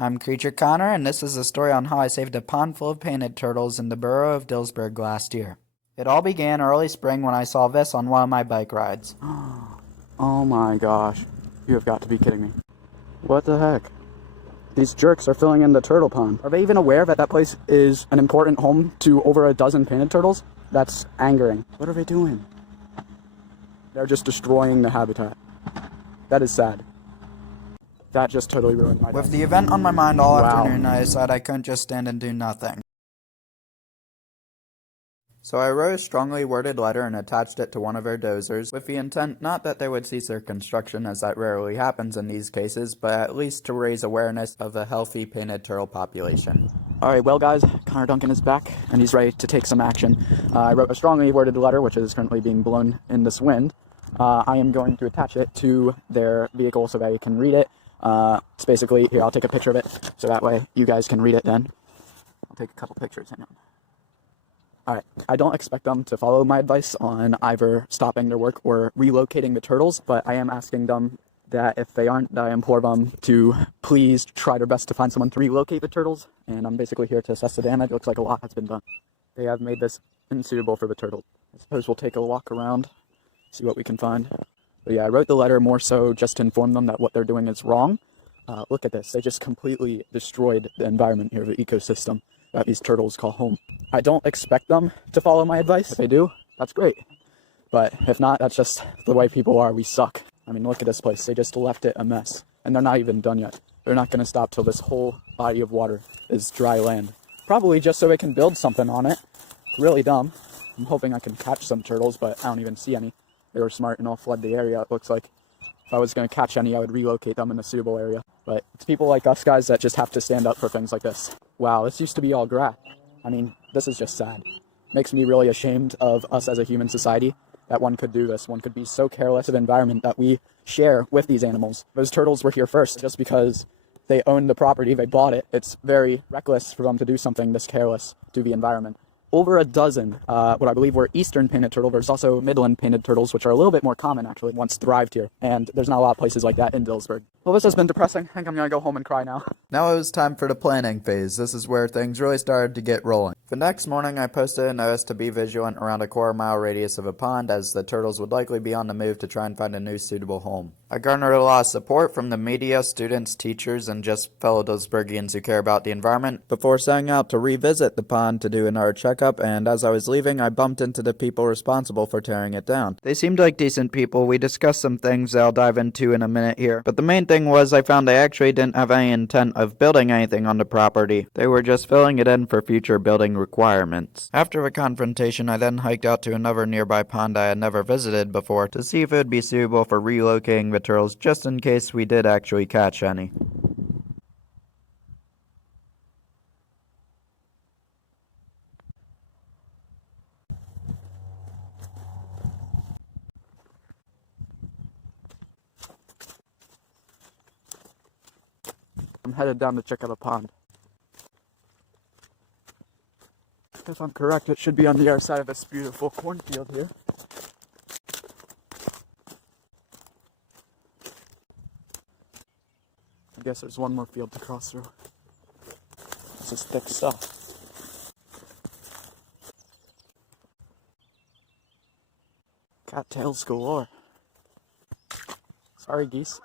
I'm CreatureConnor, and this is a story on how I saved a pond full of painted turtles in the borough of Dillsburg last year. It all began early spring when I saw this on one of my bike rides. Oh my gosh. You have got to be kidding me. What the heck? These jerks are filling in the turtle pond. Are they even aware that that place is an important home to over a dozen painted turtles? That's angering. What are they doing? They're just destroying the habitat. That is sad. That just totally ruined my day. With the event on my mind all afternoon, I decided I couldn't just stand and do nothing. So I wrote a strongly worded letter and attached it to one of our dozers, with the intent not that they would cease their construction, as that rarely happens in these cases, but at least to raise awareness of the healthy painted turtle population. Alright, well guys, Connor Duncan is back, and he's ready to take some action. I wrote a strongly worded letter, which is currently being blown in this wind. I am going to attach it to their vehicle so they can read it. It's basically, here, I'll take a picture of it, so that way you guys can read it then. I'll take a couple pictures, hang on. Alright, I don't expect them to follow my advice on either stopping their work or relocating the turtles, but I am asking them that if they aren't, I implore them to please try their best to find someone to relocate the turtles, and I'm basically here to assess the damage. It looks like a lot has been done. They have made this unsuitable for the turtle. I suppose we'll take a walk around, see what we can find. But yeah, I wrote the letter more so just to inform them that what they're doing is wrong. Look at this, they just completely destroyed the environment here, the ecosystem that these turtles call home. I don't expect them to follow my advice. If they do, that's great. But if not, that's just the way people are. We suck. I mean, look at this place. They just left it a mess. And they're not even done yet. They're not going to stop till this whole body of water is dry land. Probably just so they can build something on it. Really dumb. I'm hoping I can catch some turtles, but I don't even see any. They were smart and all flood the area, it looks like. If I was going to catch any, I would relocate them in a suitable area. But it's people like us guys that just have to stand up for things like this. Wow, this used to be all grass. I mean, this is just sad. Makes me really ashamed of us as a human society that one could do this. One could be so careless of the environment that we share with these animals. Those turtles were here first. Just because they owned the property, they bought it. It's very reckless for them to do something this careless to the environment. Over a dozen, what I believe were eastern painted turtle. There's also midland painted turtles, which are a little bit more common, actually, once thrived here. And there's not a lot of places like that in Dillsburg. Well, this has been depressing. I think I'm going to go home and cry now. Now it was time for the planning phase. This is where things really started to get rolling. The next morning, I posted a notice to be vigilant around a quarter-mile radius of a pond, as the turtles would likely be on the move to try and find a new suitable home. I garnered a lot of support from the media, students, teachers, and just fellow Dillsburgians who care about the environment, before setting out to revisit the pond to do another checkup, and as I was leaving, I bumped into the people responsible for tearing it down. They seemed like decent people. We discussed some things that I'll dive into in a minute here, but the main thing was I found they actually didn't have any intent of building anything on the property. They were just filling it in for future building requirements. After the confrontation, I then hiked out to another nearby pond I had never visited before to see if it would be suitable for relocating the turtles, just in case we did actually catch any. I'm headed down to check out a pond. If I'm correct, it should be on the other side of this beautiful cornfield here. I guess there's one more field to cross through. This is thick stuff. Cattails galore. Sorry, geese.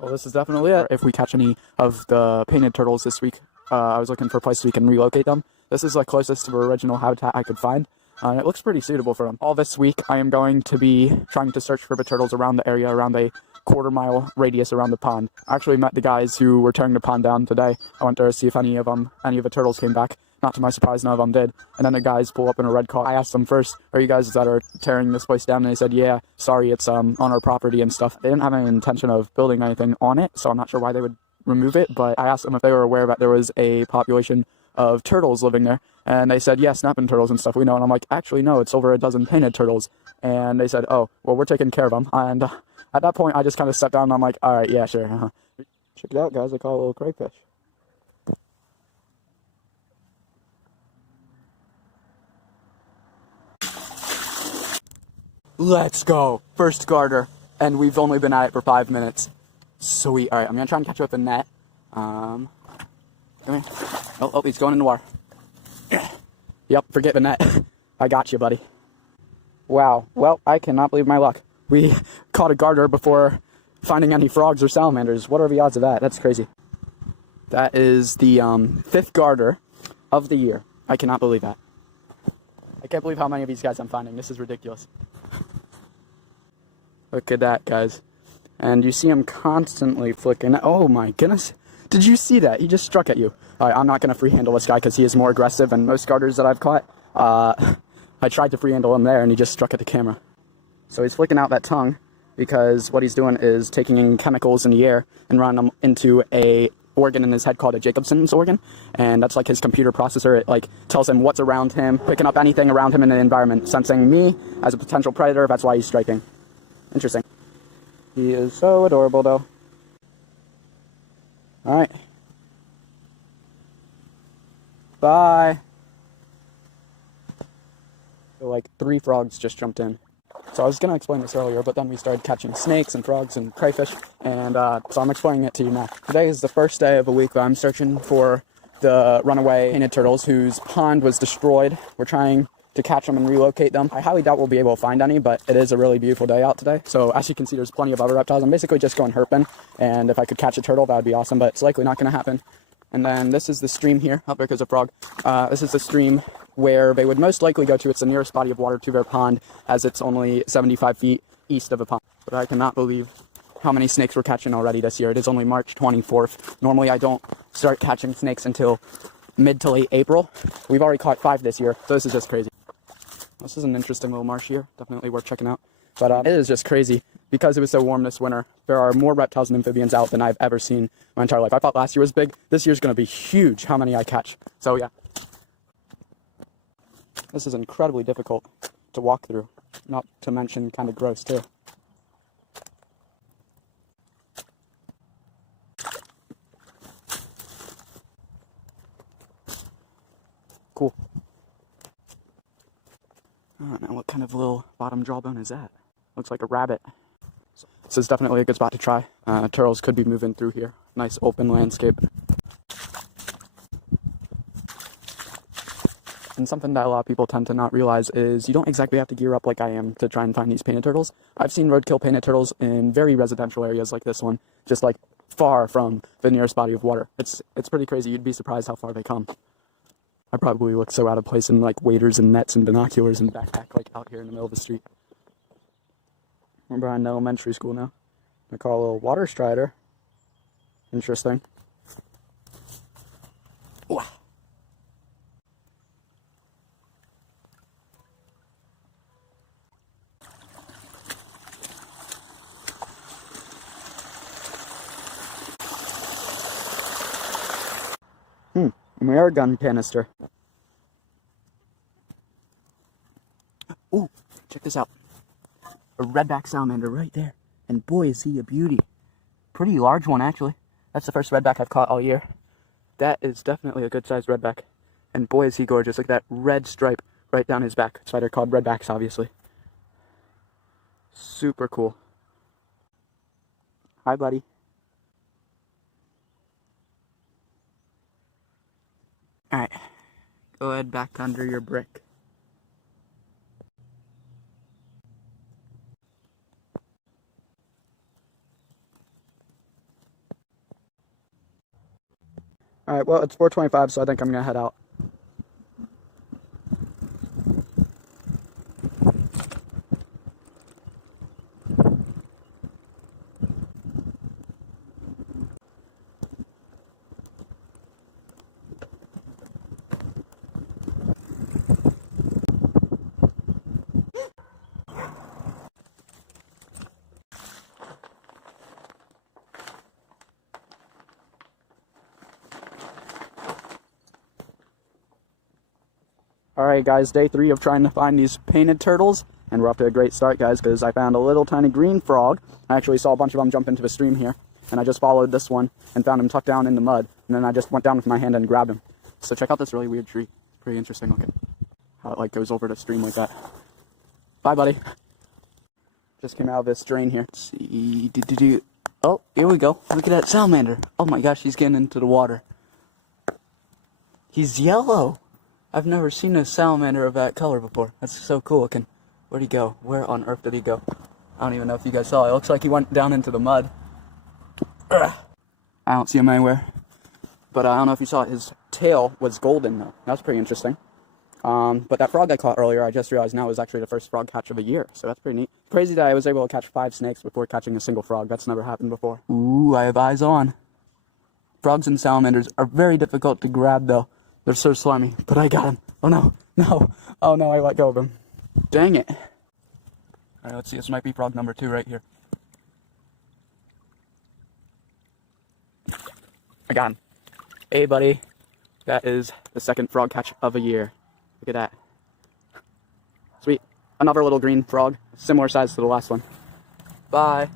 Well, this is definitely it. If we catch any of the painted turtles this week, I was looking for a place we can relocate them. This is the closest to the original habitat I could find, and it looks pretty suitable for them. All this week, I am going to be trying to search for the turtles around the area, around a quarter-mile radius around the pond. I actually met the guys who were tearing the pond down today. I went there to see if any of the turtles came back. Not to my surprise, none of them did. And then the guys pull up in a red car. I asked them first, are you guys that are tearing this place down? And they said, yeah, sorry, it's on our property and stuff. They didn't have any intention of building anything on it, so I'm not sure why they would remove it. But I asked them if they were aware that there was a population of turtles living there. And they said, yeah, snapping turtles and stuff, we know. And I'm like, actually, no, it's over a dozen painted turtles. And they said, oh, well, we're taking care of them. And at that point, I just kind of sat down and I'm like, all right, yeah, sure. Check it out, guys. I caught a little crayfish. Let's go. First garter. And we've only been at it for 5 minutes. Sweet. All right, I'm gonna try and catch you with a net. Come here. Oh, he's going in the water. Yep, forget the net. I got you, buddy. Wow. Well, I cannot believe my luck. We caught a garter before finding any frogs or salamanders. What are the odds of that? That's crazy. That is the 5th garter of the year. I cannot believe that. I can't believe how many of these guys I'm finding. This is ridiculous. Look at that, guys. And you see him constantly flicking. Oh my goodness. Did you see that? He just struck at you. All right, I'm not going to free handle this guy because he is more aggressive than most garters that I've caught. I tried to free handle him there and he just struck at the camera. So he's flicking out that tongue because what he's doing is taking in chemicals in the air and running them into a organ in his head called a Jacobson's organ, and that's like his computer processor. It like tells him what's around him, picking up anything around him in the environment, sensing me as a potential predator. That's why he's striking. Interesting. He is so adorable though. Alright. Bye. So like 3 frogs just jumped in. So I was going to explain this earlier, but then we started catching snakes and frogs and crayfish, and so I'm explaining it to you now. Today is the first day of a week that I'm searching for the runaway painted turtles whose pond was destroyed. We're trying to catch them and relocate them. I highly doubt we'll be able to find any, but it is a really beautiful day out today. So as you can see, there's plenty of other reptiles. I'm basically just going herping, and if I could catch a turtle, that would be awesome, but it's likely not going to happen. And then this is the stream here. Oh, there goes a frog. This is the stream where they would most likely go to. It's the nearest body of water to their pond, as it's only 75 feet east of the pond. But I cannot believe how many snakes we're catching already this year. It is only March 24th. Normally I don't start catching snakes until mid to late April. We've already caught 5 this year, so this is just crazy. This is an interesting little marsh here. Definitely worth checking out. But it is just crazy. Because it was so warm this winter, there are more reptiles and amphibians out than I've ever seen my entire life. I thought last year was big. This year's going to be huge, how many I catch. So yeah. This is incredibly difficult to walk through. Not to mention kind of gross too. Cool. Oh, now what kind of little bottom jawbone is that? Looks like a rabbit. This is definitely a good spot to try. Turtles could be moving through here. Nice open landscape. And something that a lot of people tend to not realize is you don't exactly have to gear up like I am to try and find these painted turtles. I've seen roadkill painted turtles in very residential areas like this one, just like far from the nearest body of water. It's pretty crazy. You'd be surprised how far they come. I probably look so out of place in like waders and nets and binoculars and backpack like out here in the middle of the street. Remember, I'm in elementary school now. I call a little water strider. Interesting. Wow. An air gun canister. Ooh, check this out. A redback salamander right there. And boy, is he a beauty. Pretty large one, actually. That's the first redback I've caught all year. That is definitely a good-sized redback. And boy, is he gorgeous. Look at that red stripe right down his back. That's why they're called redbacks, obviously. Super cool. Hi, buddy. Alright. Go ahead back under your brick. Alright, well, it's 4:25, so I think I'm gonna head out. Alright guys, day 3 of trying to find these painted turtles, and we're off to a great start, guys, because I found a little tiny green frog. I actually saw a bunch of them jump into the stream here, and I just followed this one and found him tucked down in the mud, and then I just went down with my hand and grabbed him. So check out this really weird tree. Pretty interesting looking. How it like goes over the stream like that. Bye, buddy. Just came out of this drain here. Let's see. Oh, here we go. Look at that salamander. Oh my gosh, he's getting into the water. He's yellow. I've never seen a salamander of that color before. That's so cool looking. Where'd he go? Where on earth did he go? I don't even know if you guys saw. It looks like he went down into the mud. Ugh. I don't see him anywhere. But I don't know if you saw it. His tail was golden though. That's pretty interesting. But that frog I caught earlier, I just realized now is actually the first frog catch of the year. So that's pretty neat. Crazy that I was able to catch 5 snakes before catching a single frog. That's never happened before. Ooh, I have eyes on. Frogs and salamanders are very difficult to grab though. They're so slimy. But I got him. Oh no, no. Oh no, I let go of him. Dang it. Alright, let's see. This might be frog number 2 right here. I got him. Hey buddy. That is the second frog catch of the year. Look at that. Sweet. Another little green frog, similar size to the last one. Bye.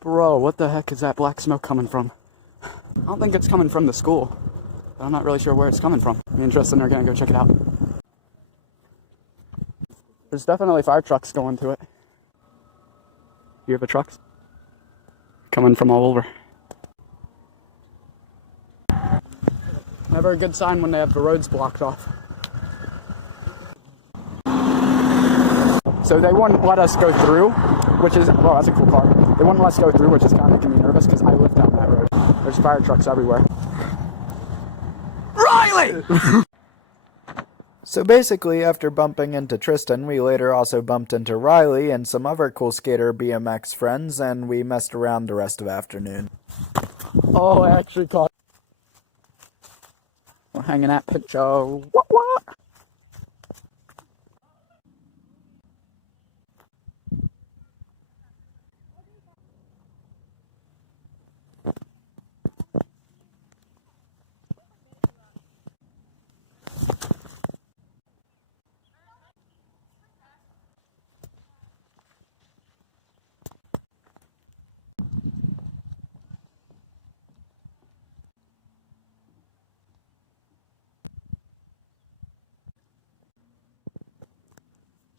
Bro, what the heck is that black smoke coming from? I don't think it's coming from the school, but I'm not really sure where it's coming from. Me and Tristan are gonna go check it out. There's definitely fire trucks going to it. You hear the trucks? Coming from all over. Never a good sign when they have the roads blocked off. So they wouldn't let us go through, which is, well, that's a cool car. They wouldn't let us go through, which is kind of making me nervous because I live down that road. There's fire trucks everywhere. Riley! So basically, after bumping into Tristan, we later also bumped into Riley and some other cool skater BMX friends, and we messed around the rest of the afternoon. Oh, I actually caught. We're hanging at picture. What?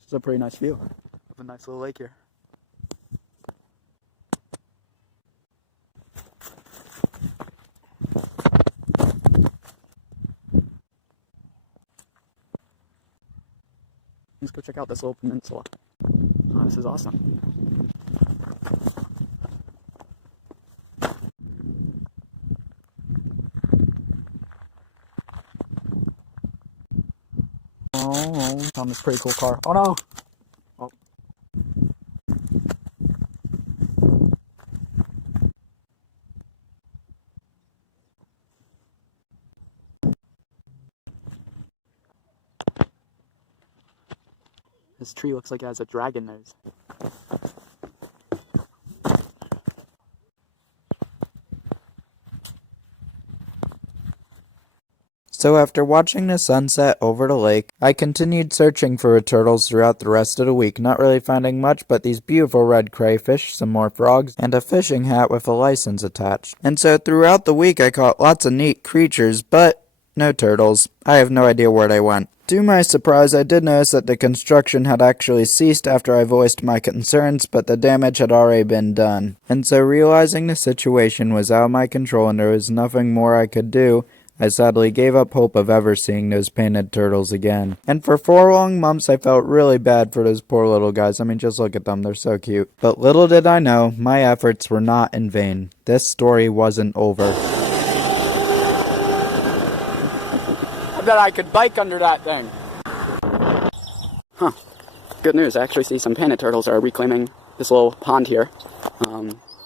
It's a pretty nice view of a nice little lake here. Let's go check out this little peninsula. Oh, this is awesome. Oh, found this pretty cool car. Oh no! Oh. This tree looks like it has a dragon nose. So after watching the sunset over the lake, I continued searching for turtles throughout the rest of the week, not really finding much but these beautiful red crayfish, some more frogs, and a fishing hat with a license attached. And so throughout the week I caught lots of neat creatures, but no turtles. I have no idea where they went. To my surprise, I did notice that the construction had actually ceased after I voiced my concerns, but the damage had already been done. And so realizing the situation was out of my control and there was nothing more I could do, I sadly gave up hope of ever seeing those painted turtles again. And for 4 long months I felt really bad for those poor little guys. I mean, just look at them, they're so cute. But little did I know, my efforts were not in vain. This story wasn't over. I bet I could bike under that thing. Huh. Good news, I actually see some painted turtles are reclaiming this little pond here.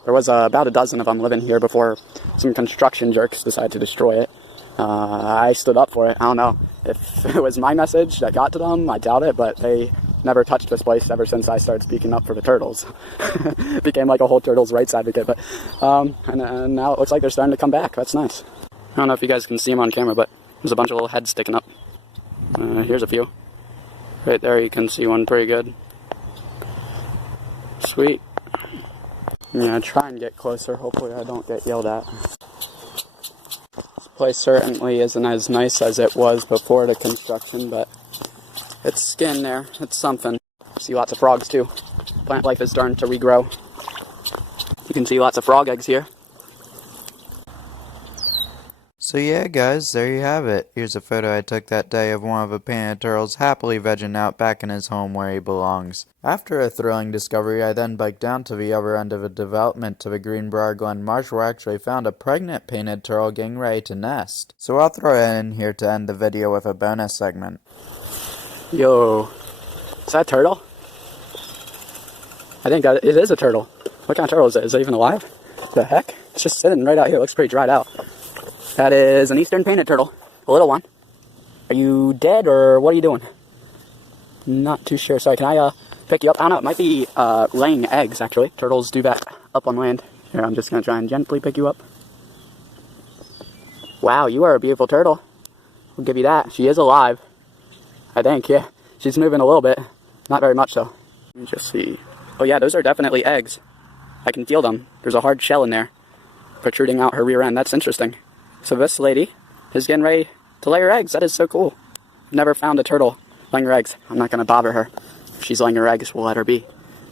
There was about a dozen of them living here before some construction jerks decided to destroy it. I stood up for it. I don't know if it was my message that got to them. I doubt it, but they never touched this place ever since I started speaking up for the turtles. Became like a whole turtles' rights advocate, but and now it looks like they're starting to come back. That's nice. I don't know if you guys can see them on camera, but there's a bunch of little heads sticking up. Here's a few. Right there you can see one pretty good. Sweet. I'm gonna try and get closer. Hopefully I don't get yelled at. This place certainly isn't as nice as it was before the construction, but it's getting there. It's something. See lots of frogs too. Plant life is starting to regrow. You can see lots of frog eggs here. So yeah guys, there you have it. Here's a photo I took that day of one of the painted turtles happily vegging out back in his home where he belongs. After a thrilling discovery, I then biked down to the other end of the development to the Greenbrier Glen Marsh where I actually found a pregnant painted turtle getting ready to nest. So I'll throw it in here to end the video with a bonus segment. Yo, is that a turtle? I think it is a turtle. What kind of turtle is it? Is it even alive? The heck? It's just sitting right out here. It looks pretty dried out. That is an eastern painted turtle. A little one. Are you dead or what are you doing? Not too sure. Sorry, can I pick you up? I don't know. It might be laying eggs, actually. Turtles do that up on land. Here, I'm just going to try and gently pick you up. Wow, you are a beautiful turtle. I'll give you that. She is alive. I think, yeah. She's moving a little bit. Not very much, though. Let me just see. Oh, yeah, those are definitely eggs. I can feel them. There's a hard shell in there protruding out her rear end. That's interesting. So this lady is getting ready to lay her eggs. That is so cool. I've never found a turtle laying her eggs. I'm not going to bother her. If she's laying her eggs, we'll let her be.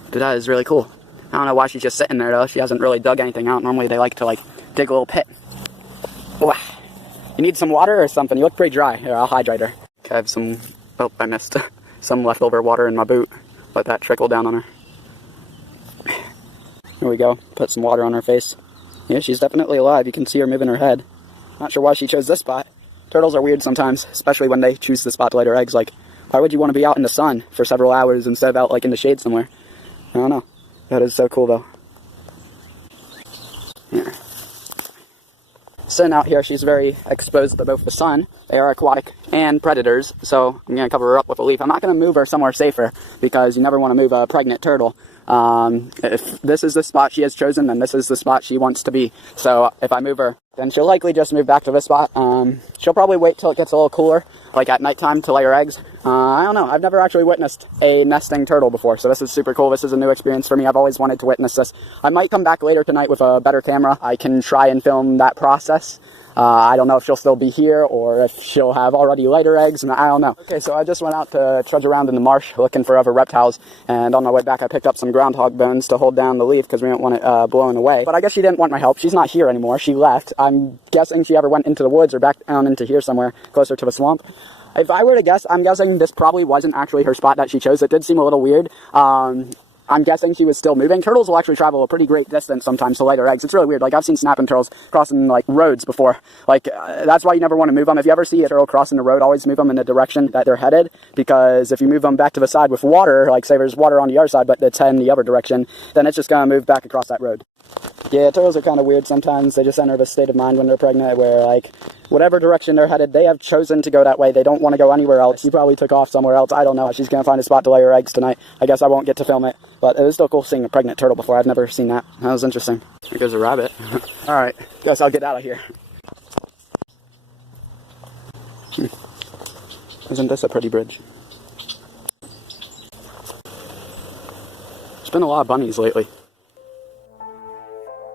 But that is really cool. I don't know why she's just sitting there, though. She hasn't really dug anything out. Normally they like to, dig a little pit. Wow. You need some water or something? You look pretty dry. Here, I'll hydrate her. Okay, I have some... Oh, I missed some leftover water in my boot. Let that trickle down on her. Here we go. Put some water on her face. Yeah, she's definitely alive. You can see her moving her head. Not sure why she chose this spot. Turtles are weird sometimes, especially when they choose the spot to lay their eggs. Like, why would you want to be out in the sun for several hours instead of out, in the shade somewhere? I don't know. That is so cool, though. Here. Sitting out here, she's very exposed to both the sun. They are aquatic and predators, so I'm going to cover her up with a leaf. I'm not going to move her somewhere safer because you never want to move a pregnant turtle. If this is the spot she has chosen, then this is the spot she wants to be. So if I move her, then she'll likely just move back to this spot. She'll probably wait till it gets a little cooler, like at nighttime, to lay her eggs. I don't know. I've never actually witnessed a nesting turtle before, so this is super cool. This is a new experience for me. I've always wanted to witness this. I might come back later tonight with a better camera. I can try and film that process. I don't know if she'll still be here or if she'll have already laid her eggs, and I don't know. Okay, so I just went out to trudge around in the marsh looking for other reptiles, and on my way back I picked up some groundhog bones to hold down the leaf because we don't want it blowing away. But I guess she didn't want my help. She's not here anymore. She left. I'm guessing she either went into the woods or back down into here somewhere closer to the swamp. If I were to guess, I'm guessing this probably wasn't actually her spot that she chose. It did seem a little weird. I'm guessing she was still moving. Turtles will actually travel a pretty great distance sometimes to lay their eggs. It's really weird. I've seen snapping turtles crossing, roads before. That's why you never want to move them. If you ever see a turtle crossing the road, always move them in the direction that they're headed, because if you move them back to the side with water, say there's water on the other side, but it's heading the other direction, then it's just going to move back across that road. Yeah, turtles are kind of weird sometimes. They just enter this state of mind when they're pregnant where, whatever direction they're headed, they have chosen to go that way. They don't want to go anywhere else. She probably took off somewhere else. I don't know. She's going to find a spot to lay her eggs tonight. I guess I won't get to film it, but it was still cool seeing a pregnant turtle before. I've never seen that. That was interesting. Here goes a rabbit. All right, guess I'll get out of here. Isn't this a pretty bridge? There's been a lot of bunnies lately.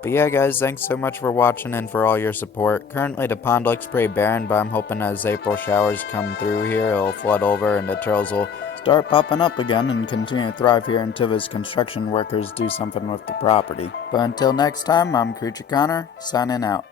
But yeah guys, thanks so much for watching and for all your support. Currently the pond looks pretty barren, but I'm hoping as April showers come through here, it'll flood over and the turtles will start popping up again and continue to thrive here until those construction workers do something with the property. But until next time, I'm CreatureConnor, signing out.